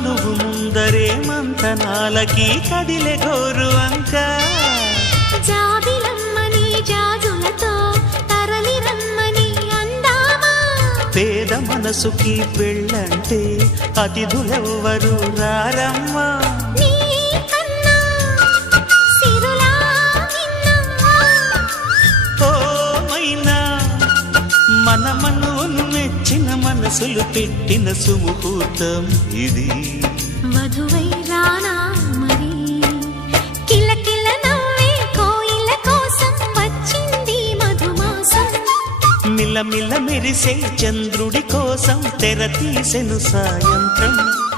మనువు ముందరే మంతనాలకి కదిలే గోరు అంక జాబిలమ్మని జాజులతో తరలి రమ్మని అందామా పేద మనసుకి పెళ్ళంటే అతిథులెవ్వరు రారమ్మా మన మనవును మెచ్చిన మనసులు పెట్టిన సుముహూర్తం ఇది మధువై రానా మరి కిలకిల నవ్వే కోయిల కోసం వచ్చింది మధుమాసం మిలమిల మెరిసే చంద్రుడి కోసం తెర తీసెను సాయంత్రం